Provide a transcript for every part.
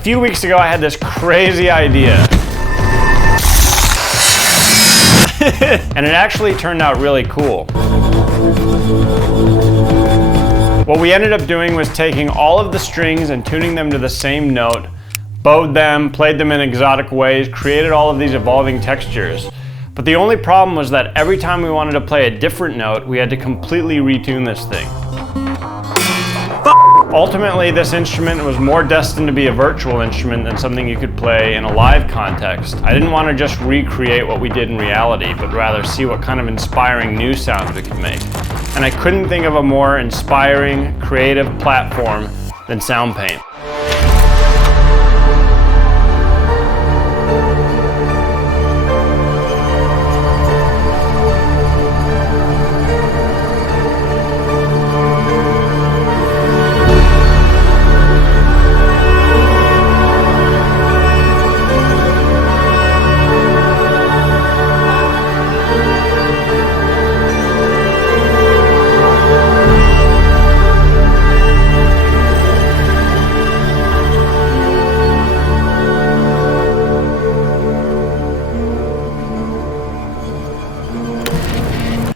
few weeks ago I had this crazy idea. And it actually turned out really cool. What we ended up doing was taking all of the strings and tuning them to the same note, bowed them, played them in exotic ways, created all of these evolving textures. But the only problem was that every time we wanted to play a different note, we had to completely retune this thing. Ultimately, this instrument was more destined to be a virtual instrument than something you could play in a live context. I didn't want to just recreate what we did in reality, but rather see what kind of inspiring new sounds we could make. And I couldn't think of a more inspiring, creative platform than Soundpaint.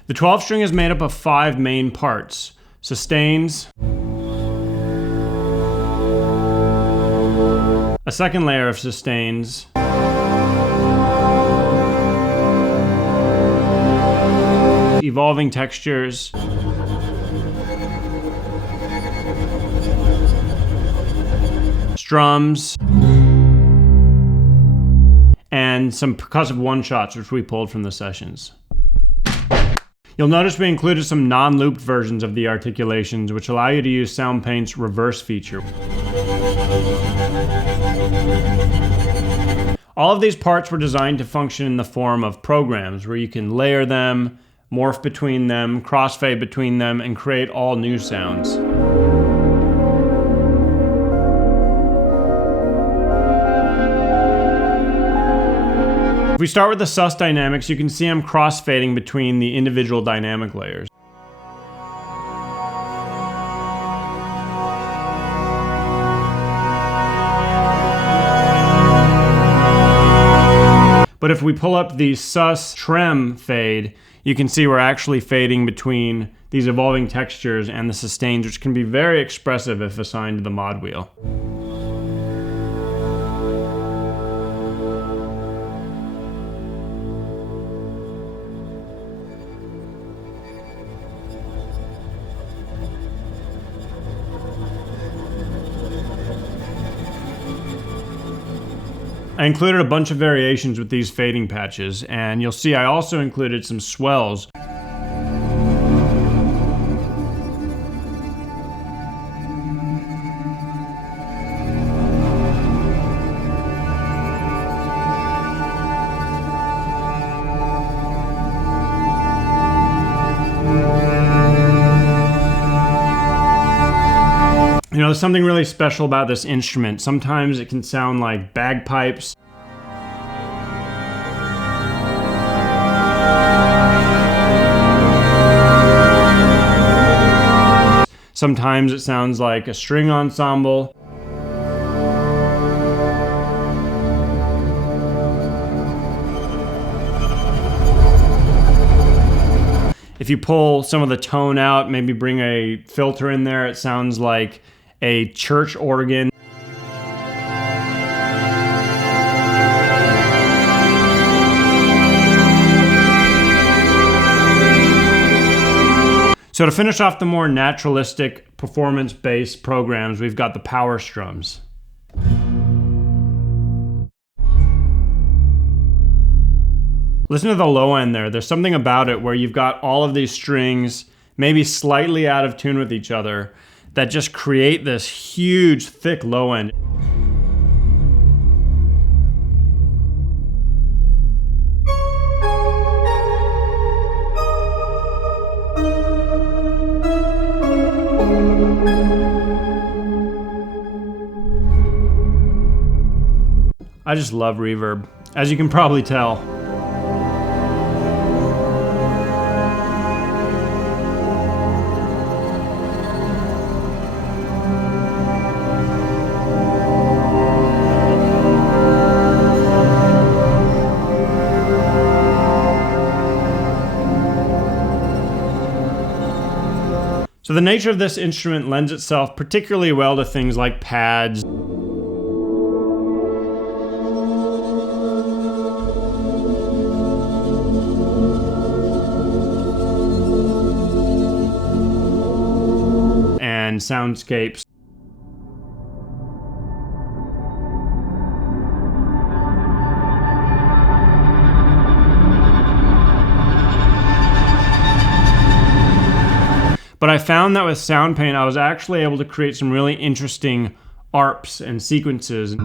The 12 string is made up of 5 main parts: sustains, a second layer of sustains, evolving textures, strums, and some percussive one-shots which we pulled from the sessions. You'll notice we included some non-looped versions of the articulations, which allow you to use Soundpaint's reverse feature. All of these parts were designed to function in the form of programs where you can layer them, morph between them, crossfade between them, and create all new sounds. If we start with the sus dynamics, you can see I'm crossfading between the individual dynamic layers. But if we pull up the sus trem fade, you can see we're actually fading between these evolving textures and the sustains, which can be very expressive if assigned to the mod wheel. I included a bunch of variations with these fading patches, and you'll see I also included some swells. You know, there's something really special about this instrument. Sometimes it can sound like bagpipes. Sometimes it sounds like a string ensemble. If you pull some of the tone out, maybe bring a filter in there, it sounds like a church organ. So to finish off the more naturalistic, performance-based programs, we've got the power strums. Listen to the low end there. There's something about it where you've got all of these strings, maybe slightly out of tune with each other, that just create this huge, thick low end. I just love reverb, as you can probably tell. So the nature of this instrument lends itself particularly well to things like pads, and soundscapes. But I found that with Soundpaint, I was actually able to create some really interesting arps and sequences.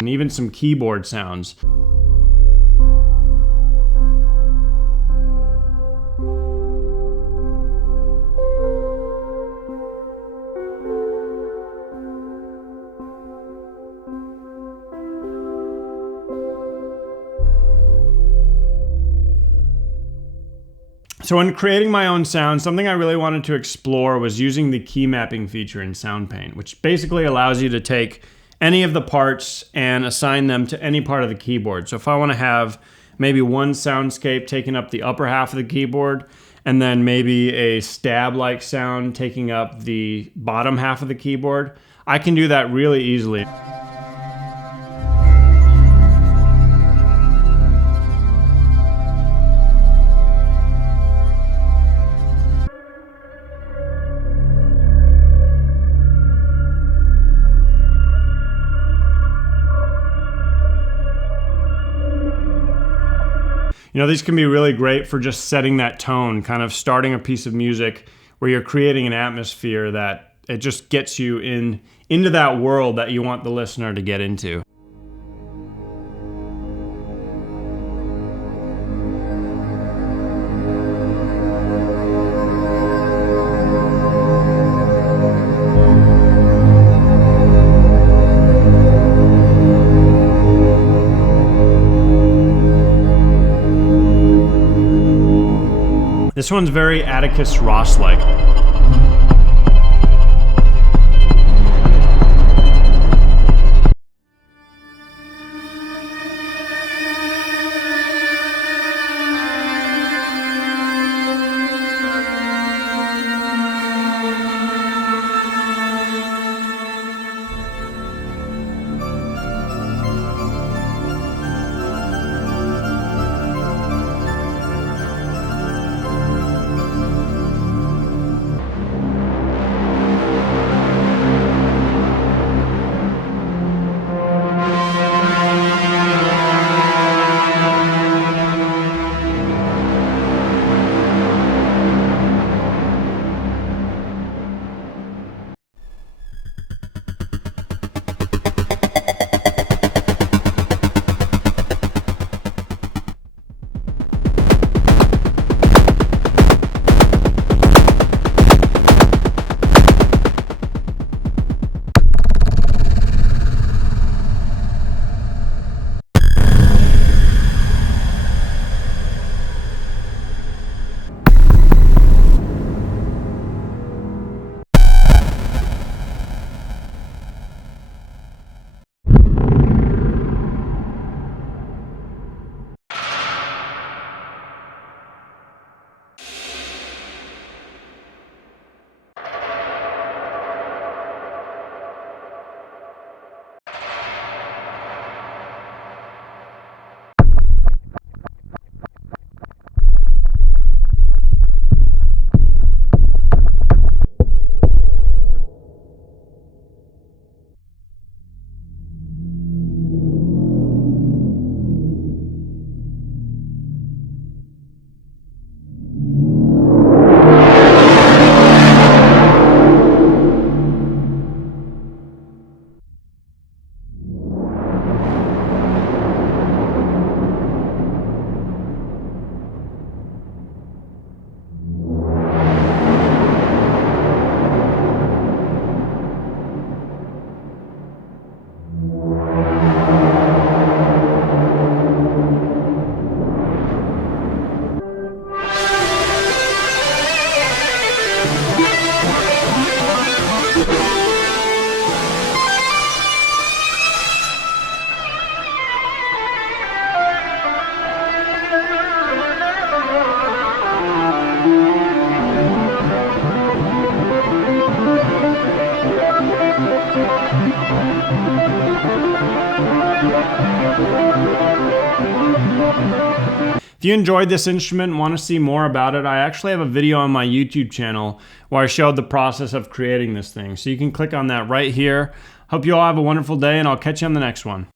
And even some keyboard sounds. So when creating my own sound, something I really wanted to explore was using the key mapping feature in Soundpaint, which basically allows you to take any of the parts and assign them to any part of the keyboard. So if I want to have maybe one soundscape taking up the upper half of the keyboard, and then maybe a stab-like sound taking up the bottom half of the keyboard, I can do that really easily. You know, these can be really great for just setting that tone, kind of starting a piece of music where you're creating an atmosphere that it just gets you into that world that you want the listener to get into. This one's very Atticus Ross-like. If you enjoyed this instrument and want to see more about it, I actually have a video on my YouTube channel where I showed the process of creating this thing. So you can click on that right here. Hope you all have a wonderful day, and I'll catch you on the next one.